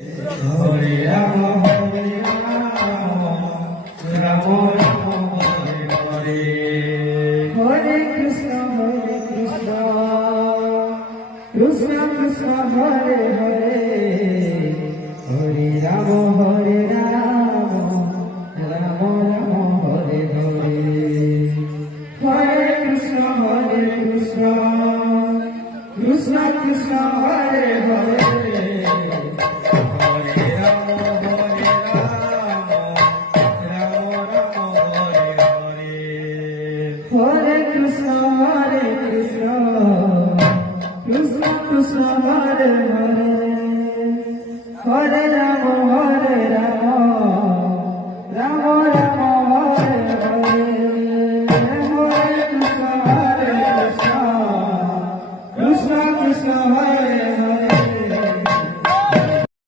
Hare Ram Hare Ram Ram Ram Hare Hare Hare Krishna Krishna Krishna Hare Hare Hare Ram Ram Ram Hare Hare Hare Krishna Krishna Krishna Hare Hare Hare Krishna Krishna Krishna Hare Hare Hare